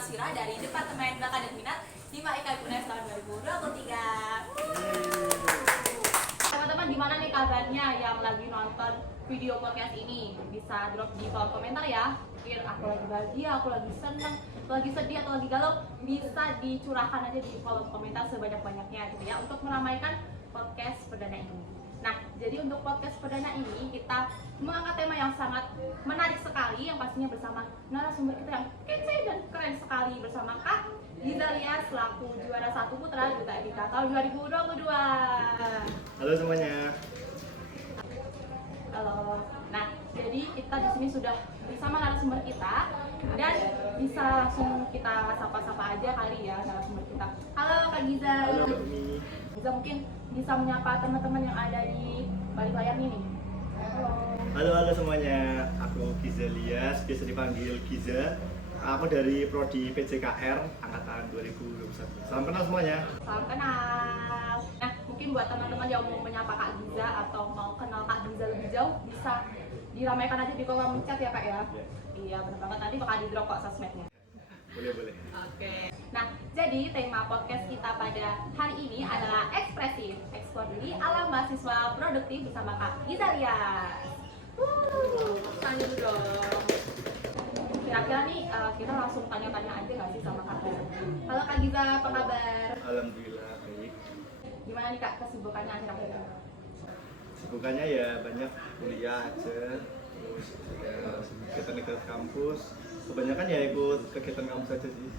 Mas Fira dari Departemen Bakat dan Minat Hima IKB UNES tahun 2023. Teman-teman, gimana nih kabarnya yang lagi nonton video podcast ini? Bisa drop di kolom komentar ya. Mungkin aku lagi bahagia, aku lagi seneng, aku lagi sedih, atau lagi galau, bisa dicurahkan aja di kolom komentar sebanyak-banyaknya gitu ya, untuk meramaikan podcast perdana ini. Nah, jadi untuk podcast perdana ini kita mengangkat tema yang sangat menarik sekali, yang pastinya bersama narasumber kita yang kece dan keren sekali, bersama Kak Gizalia selaku juara 1 putra Duta Etika tahun 2022. Halo semuanya. Halo. Nah, jadi kita di sini sudah bersama narasumber kita dan bisa langsung kita sapa-sapa aja kali ya narasumber kita. Halo Kak Giza. Halo Mbak Umi. Giza mungkin bisa menyapa teman-teman yang ada di balik layar ini. Halo semuanya. Aku Gizalia, biasa dipanggil Giza. Aku dari Prodi PJKR angkatan 2021. Salam kenal semuanya. Salam kenal. Nah, mungkin buat teman-teman yang mau menyapa Kak Giza atau mau kenal Kak Giza lebih jauh, bisa diramaikan aja di kolom chat ya Kak ya. Iya, benar banget, nanti bakal di drop kok sosmednya. Boleh. Oke. Nah, jadi tema podcast kita pada hari ini adalah ekspresif, eksplor diri ala mahasiswa produktif bersama Kak Gizalia. Tanya dulu dong. Kira-kira nih kita langsung tanya-tanya aja nggak sih sama Kak Giza? Halo Kak Giza, apa kabar? Alhamdulillah baik. Gimana nih Kak kesibukannya akhir-akhir ini? Sibukannya ya banyak kuliah aja, terus ya kegiatan-kegiatan kampus. Kebanyakan ya ikut kegiatan kampus aja sih.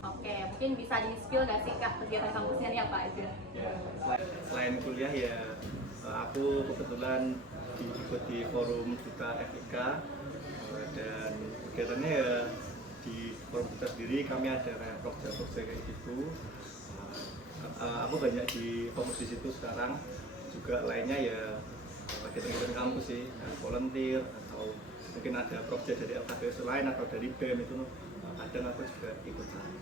Oke, mungkin bisa di-spill nggak sih Kak kegiatan kampusnya nih apa aja? Ya, selain kuliah ya aku kebetulan diikuti forum Duta Etika, dan kegiatannya ya di forum kita sendiri kami ada kayak project kayak gitu. Aku banyak di fokus di situ sekarang. Juga lainnya ya kegiatan kampus sih, volunteer atau mungkin ada project dari LKPS lain atau dari BEM itu kadang aku juga ikut sana.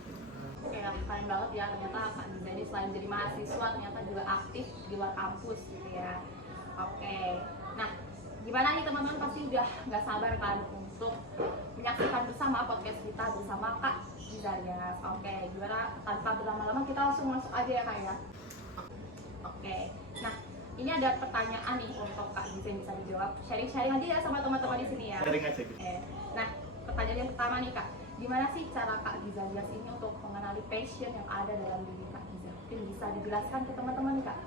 Oke, keren banget ya, ternyata Kak Giza ini selain jadi mahasiswa ternyata juga aktif di luar kampus gitu ya. Oke, nah gimana nih teman-teman, pasti udah nggak sabar kan untuk menyaksikan bersama podcast kita bersama Kak Gizalia. Oke, gimana tanpa berlama-lama kita langsung masuk aja ya Kak ya. Oke, nah ini ada pertanyaan nih untuk Kak Giza yang bisa dijawab. Sharing-sharing aja ya sama teman-teman di sini ya. Sharing aja gitu. Oke, nah pertanyaan yang pertama nih Kak, gimana sih cara Kak Gizalia ini untuk mengenali passion yang ada dalam diri Kak Giza? Mungkin bisa dijelaskan ke teman-teman nih Kak.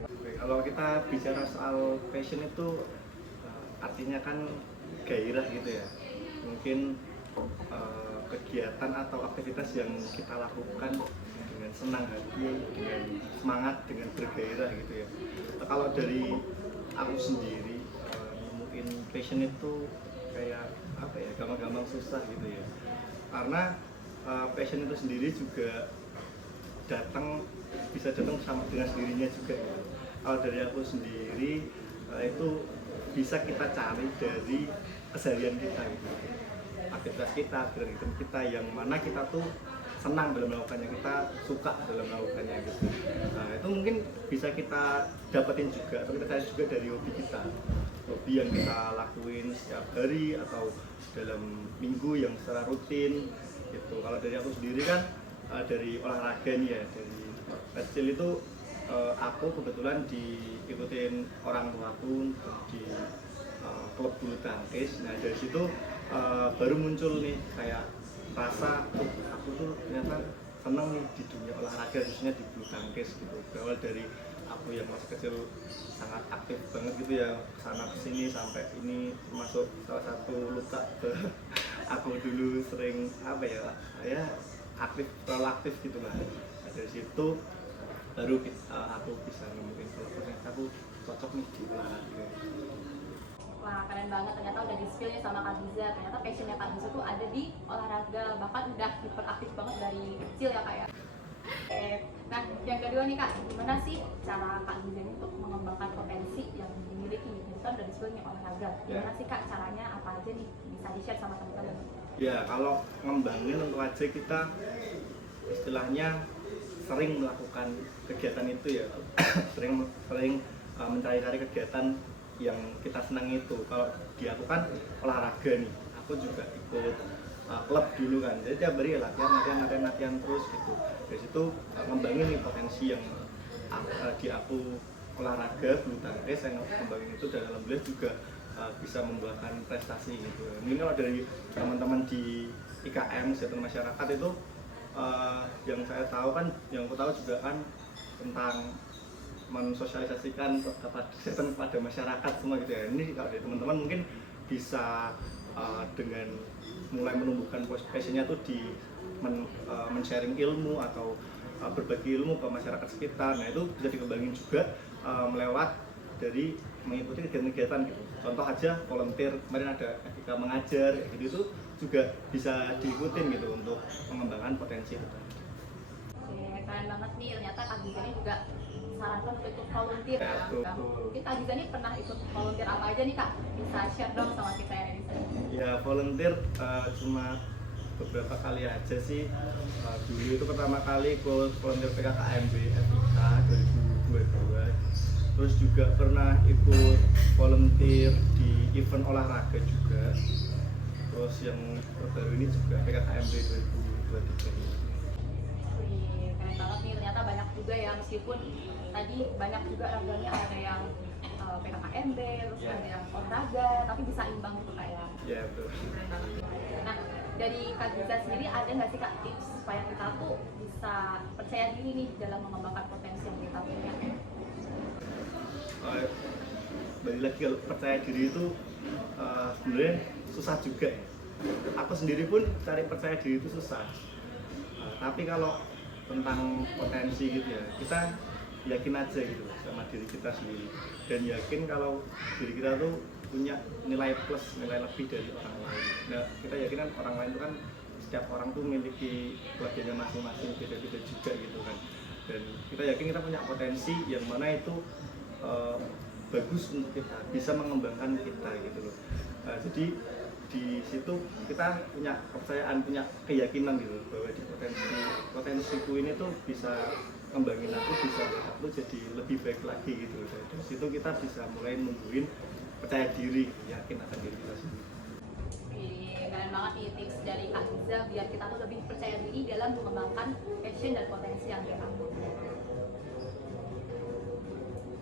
Oke, kalau kita bicara soal passion itu artinya kan gairah gitu ya. Mungkin kegiatan atau aktivitas yang kita lakukan dengan senang hati, dengan semangat, dengan bergairah gitu ya. Kalau dari aku sendiri mungkin passion itu kayak apa ya, gampang-gampang susah gitu ya. Karena passion itu sendiri juga bisa datang sama dengan sendirinya juga ya. Kalau dari aku sendiri itu bisa kita cari dari keseharian kita gitu. Aktivitas kita, kegiatan kita yang mana kita tuh senang dalam melakukannya, kita suka dalam melakukannya gitu. Nah, itu mungkin bisa kita dapetin juga, atau kita cari juga dari hobi kita, hobi yang kita lakuin setiap hari atau dalam minggu yang secara rutin gitu. Kalau dari aku sendiri kan dari olahraga nih ya, dari kecil itu aku kebetulan diikutin orang tuaku di klub bulu tangkis. Nah dari situ baru muncul nih kayak rasa aku tuh ternyata seneng nih di dunia olahraga, khususnya di bulu tangkis gitu. Berawal dari aku yang masih kecil sangat aktif banget gitu ya, kesana kesini sampai ini termasuk salah satu luka ke aku dulu sering apa ya terlalu aktif gitu lah. Nah, dari situ baru aku bisa nemuin kalau ternyata aku cocok nih di olahraga. Wah, keren banget, ternyata udah di-spill nya sama Kak Giza. Ternyata passionnya Kak Giza tuh ada di olahraga, bahkan udah hiperaktif banget dari kecil ya Kak ya. Oke, nah yang kedua nih Kak, gimana sih cara Kak Giza ini untuk mengembangkan potensi yang dimiliki? Jadi kan udah di-spill nya olahraga, gimana sih Kak caranya, apa aja nih, bisa di-share sama teman-teman? Ya, kalau ngembangin tentu aja kita istilahnya sering melakukan kegiatan itu ya. sering mencari-cari kegiatan yang kita senang itu. Kalau di aku kan olahraga nih, aku juga ikut klub dulu kan, jadi tiap hari latihan terus gitu. Dari situ ngembangin nih potensi yang di aku olahraga bulu tangkis, saya ngembangin itu dan alhamdulillah juga bisa membuahkan prestasi gitu. Mungkin kalau dari teman-teman di IKM kesehatan masyarakat itu yang saya tahu kan, yang aku tahu juga kan tentang mensosialisasikan kesehatan kepada masyarakat semua gitu ya. Ini kalau dari teman-teman mungkin bisa dengan mulai menumbuhkan passionnya tuh di men-sharing ilmu atau berbagi ilmu ke masyarakat sekitar. Nah itu bisa dikembangin juga melewat dari mengikuti kegiatan-kegiatan gitu. Contoh aja volunteer, kemarin ada etika mengajar gitu, itu juga bisa diikutin gitu untuk mengembangkan potensi itu. Oke, keren banget nih, ternyata Kak Giza ini juga sarankan untuk ikut volunteer ya. Mungkin Kak Giza ini pernah ikut volunteer apa aja nih Kak? Bisa share dong sama kita yang di sini. Ya volunteer cuma beberapa kali aja sih. Dulu itu pertama kali ikut volunteer PKKMB FIK 2022. Terus juga pernah ikut volunteer di event olahraga juga. Terus yang terbaru ini juga PKKMB 2023. Wih, keren banget nih, ternyata banyak juga ya, meskipun tadi banyak juga ragamnya, ada yang PKKMB, terus ada yang olahraga, tapi bisa imbang gitu Kak ya. Ya betul. Keren banget. Nah, dari Kak Giza sendiri ada nggak sih Kak tips supaya kita tuh bisa percaya diri nih dalam mengembangkan potensi yang kita punya? Balik lagi, kalau percaya diri itu sebenarnya susah juga ya. Aku sendiri pun cari percaya diri itu susah. Tapi kalau tentang potensi gitu ya, kita yakin aja gitu sama diri kita sendiri, dan yakin kalau diri kita tuh punya nilai plus, nilai lebih dari orang lain. Nah, kita yakin kan orang lain itu kan, setiap orang tuh memiliki kelebihannya masing-masing, beda-beda juga gitu kan. Dan kita yakin kita punya potensi yang mana itu bagus untuk kita, bisa mengembangkan kita gitu loh. Jadi di situ kita punya kepercayaan, punya keyakinan gitu bahwa di potensiku ini tuh bisa ngembangin aku, bisa aku jadi lebih baik lagi gitu. Dan dari situ kita bisa mulai numbuhin percaya diri, yakin akan diri kita sendiri. Keren banget nih tips dari Kak Giza biar kita tuh lebih percaya diri dalam mengembangkan passion dan potensi yang kita punya.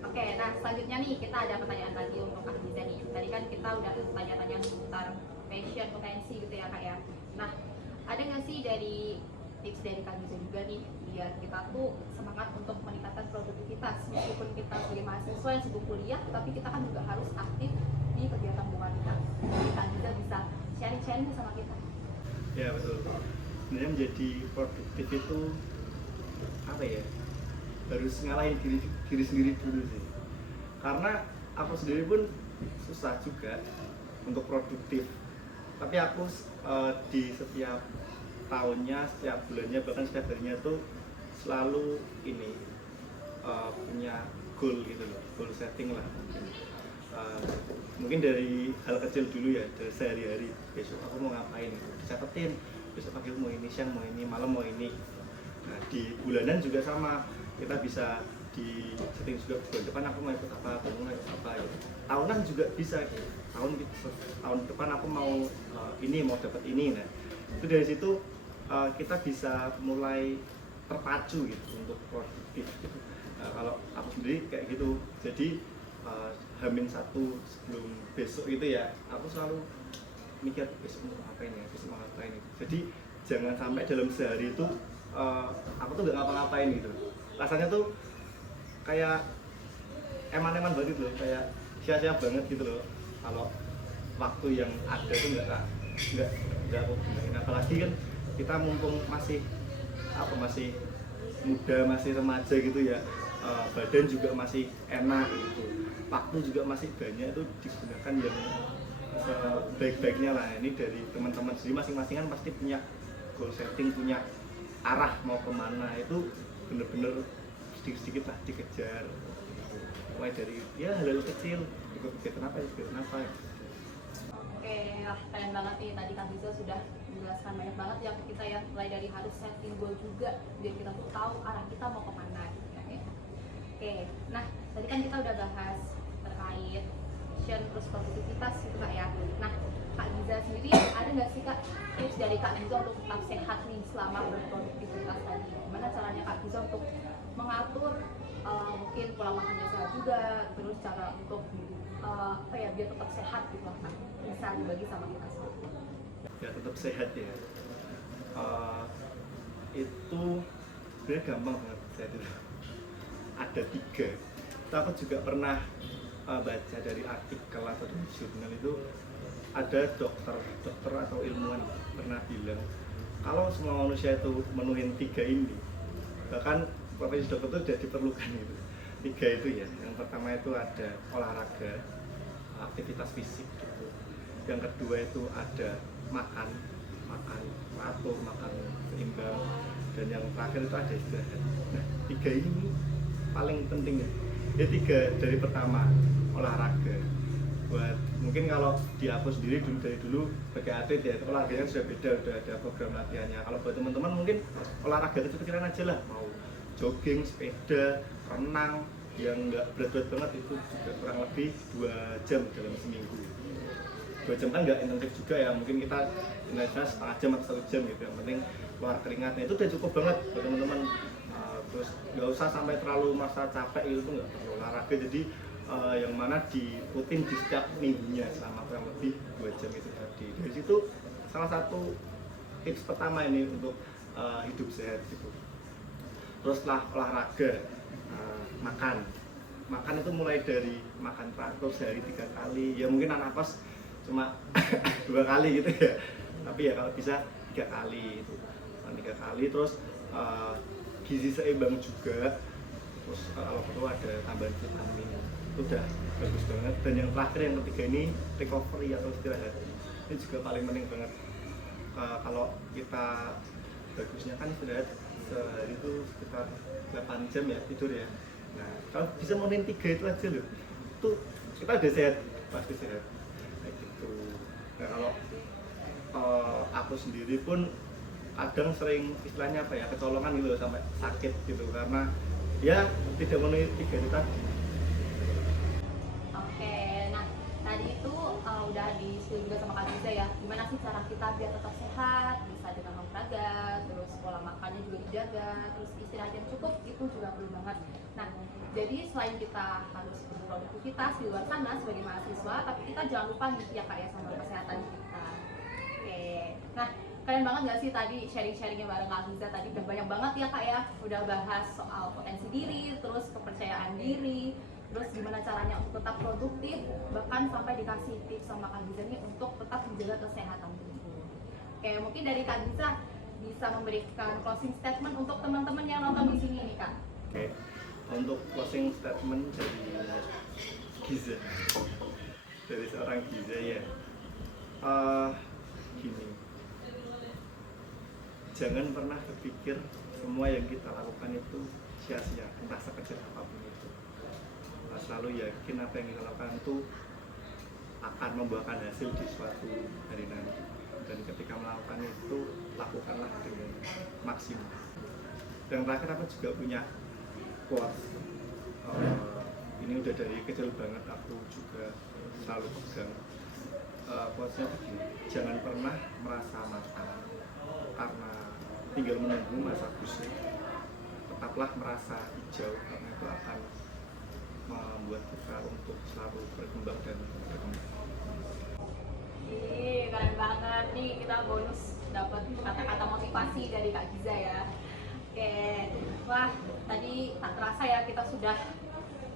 Oke, nah selanjutnya nih kita ada pertanyaan lagi untuk Kak Giza nih. Tadi kan kita udah tanya-tanya seputar passion, potensi gitu ya Kak ya. Nah, ada nggak sih dari tips dari Kak Giza juga nih biar kita tuh semangat untuk meningkatkan produktivitas meskipun kita sebagai mahasiswa yang sibuk kuliah, tapi kita kan juga harus aktif di kegiatan bukan kita. Jadi Kak Giza bisa sharing-sharing sama kita. Ya betul. Sebenarnya menjadi produktif itu apa ya? Harus ngalahin diri sendiri dulu sih. Karena aku sendiri pun susah juga untuk produktif. Tapi aku di setiap tahunnya, setiap bulannya, bahkan setiap harinya tuh selalu ini punya goal gitu loh, goal setting lah mungkin. Mungkin dari hal kecil dulu ya, dari sehari-hari. Besok aku mau ngapain, catetin. Besok pagi mau ini, siang mau ini, malam mau ini. Nah di bulanan juga sama, kita bisa di setting juga bulan depan aku mau ikut apa, mau ikut apa gitu. Tahunan juga bisa gitu. Tahun depan aku mau ini, mau dapat ini. Nah itu dari situ kita bisa mulai terpacu gitu untuk produktif gitu. Kalau aku sendiri kayak gitu, jadi Hamin satu sebelum besok itu ya, aku selalu mikir besok mau ngapain ya, besok mau ngapain gitu. Jadi jangan sampai dalam sehari itu aku tuh gak ngapa-ngapain gitu. Rasanya tuh kayak eman-eman banget loh, kayak sia-sia banget gitu loh kalau waktu yang ada tuh nggak aku gunain. Apalagi kan kita mumpung masih muda, masih remaja gitu ya, badan juga masih enak gitu, waktu juga masih banyak, itu digunakan yang sebaik-baiknya lah. Ini dari teman-teman sendiri masing-masing kan pasti punya goal setting, punya arah mau kemana, itu bener-bener sedikit-sedikit lah dikejar, mulai dari ya hal-hal kecil, ikut kegiatan apa. Oke, keren banget nih, tadi Kak Giza sudah menjelaskan banyak banget ya ke kita ya, mulai dari harus setting goal juga biar kita tuh tahu arah kita mau kemana gitu ya. Oke, nah tadi kan kita udah bahas terkait passion terus produktivitas gitu Kak ya. Nah Kak Giza sendiri, ada nggak sih Kak tips dari Kak Giza untuk tetap sehat nih selama berproduktivitas tadi? Gimana caranya Kak Giza untuk mengatur mungkin pola makannya sehat juga, terus cara untuk apa ya biar tetap sehat gitu lah Kak, bisa dibagi sama kita semua. Ya tetap sehat ya. Itu sebenarnya gampang banget saya dulu. Ada 3. Itu aku juga pernah baca dari artikel atau dari jurnal itu, ada dokter atau ilmuwan pernah bilang kalau semua manusia itu menuhin 3 ini, bahkan profesi dokter itu sudah diperlukan gitu. 3 itu ya, yang pertama itu ada olahraga, aktivitas fisik gitu. Yang kedua itu ada makan teratur, makan seimbang, dan yang terakhir itu ada istirahat. Nah 3 ini paling penting ya. 3 dari pertama olahraga. Buat mungkin kalau di aku sendiri dari dulu sebagai atlet ya, olahraganya sudah beda, udah ada program latihannya. Kalau buat teman-teman mungkin olahraga kecil-kecilan aja lah, mau jogging, sepeda, renang yang nggak berat-berat banget, itu juga kurang lebih 2 jam dalam seminggu. 2 jam kan nggak intensif juga ya, mungkin kita intensifnya setengah jam atau 1 jam gitu, yang penting keluar keringatnya itu udah cukup banget buat teman-teman. Terus nggak usah sampai terlalu masa capek itu, nggak perlu olahraga, jadi yang mana di rutin di setiap minggunya selama kurang lebih 2 jam itu tadi. Dari situ salah satu tips pertama ini untuk hidup sehat gitu. Terus setelah olahraga, makan itu mulai dari makan teratur sehari 3 kali, ya mungkin anak kos cuma 2 kali gitu ya, tapi ya kalau bisa 3 kali itu 3 kali. Terus gizi seimbang juga, terus kalau perlu ada tambahan vitamin, itu udah bagus banget. Dan yang terakhir, yang ketiga ini recovery atau istirahat, ini juga paling penting banget. Kalau kita bagusnya kan istirahat sehari itu sekitar 8 jam ya tidur ya. Nah kalau bisa memenuhi 3 itu aja loh, itu kita udah sehat, pasti sehat kayak gitu. Nah kalau aku sendiri pun kadang sering istilahnya apa ya, kecolongan gitu sampai sakit gitu, karena ya tidak memenuhi 3 itu tadi. Oke, nah tadi itu udah disuruh juga sama Kak Giza ya, gimana sih cara kita biar tetap sehat, bisa dengan olahraga, terus pola makannya juga dijaga, terus istirahat yang cukup itu juga perlu banget. Nah, jadi selain kita harus berproduktivitas di luar sana sebagai mahasiswa, tapi kita jangan lupa nih ya Kak ya sama kesehatan kita. Oke, nah keren banget gak sih tadi sharing-sharingnya bareng Kak Giza, tadi udah banyak banget ya Kak ya, udah bahas soal potensi diri, terus kepercayaan diri, terus gimana caranya untuk tetap produktif, bahkan sampai dikasih tips sama Kak Giza nih untuk tetap menjaga kesehatan tubuh. Oke, mungkin dari Kak Giza bisa memberikan closing statement untuk teman-teman yang nonton di sini nih Kak. Oke, untuk closing statement dari Giza, dari seorang Giza ya, gini, jangan pernah berpikir semua yang kita lakukan itu sia-sia, entah sekecil apapun itu. Selalu yakin apa yang kita lakukan itu akan membuahkan hasil di suatu hari nanti, dan ketika melakukan itu lakukanlah dengan maksimal. Dan terakhir aku juga punya quotes, ini udah dari kecil banget aku juga selalu pegang. Quotesnya begini, jangan pernah merasa matang karena tinggal menunggu masa busuk, tetaplah merasa hijau karena itu akan membuat kita untuk selalu berkembang dan berkembang. Ih, keren banget nih, kita bonus dapat kata-kata motivasi dari Kak Giza ya. Oke, wah tadi tak terasa ya kita sudah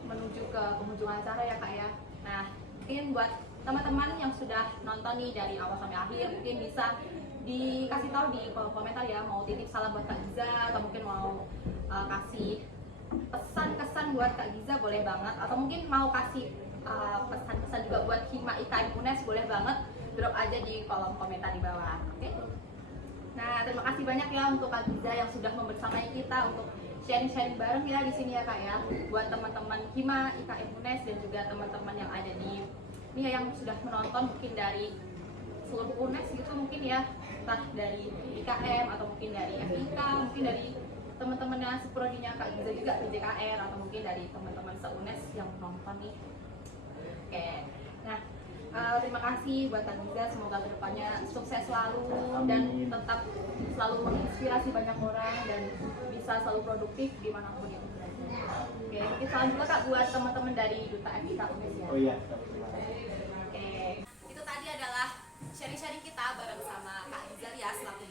menuju ke penghujung acara ya Kak ya. Nah, mungkin buat teman-teman yang sudah nonton nih dari awal sampai akhir, mungkin bisa dikasih tahu di kolom komentar ya, mau titip salam buat Kak Giza, atau mungkin mau kasih pesan-kesan buat Kak Giza boleh banget, atau mungkin mau kasih pesan-pesan juga buat Hima IKM UNES boleh banget, drop aja di kolom komentar di bawah. Oke? Nah, terima kasih banyak ya untuk Kak Giza yang sudah membersamai kita untuk sharing-sharing bareng ya di sini ya Kak ya. Buat teman-teman Hima IKM UNES dan juga teman-teman yang ada di ini ya, yang sudah menonton mungkin dari seluruh UNES gitu mungkin ya, entah dari IKM atau mungkin dari FIK, mungkin dari teman-temannya seprodinya Kak Giza juga PJKR, atau mungkin dari teman-teman se-UNES yang nonton nih. Oke, nah Terima kasih buat Kak Giza, semoga kedepannya sukses selalu dan Amin. tetap selalu menginspirasi banyak orang dan bisa selalu produktif dimanapun itu berada. Oke, mungkin salam juga Kak buat teman-teman dari Duta FIK UNES ya. Oh iya. Oke, itu tadi adalah sharing-sharing kita bareng sama Kak Gizalia selaku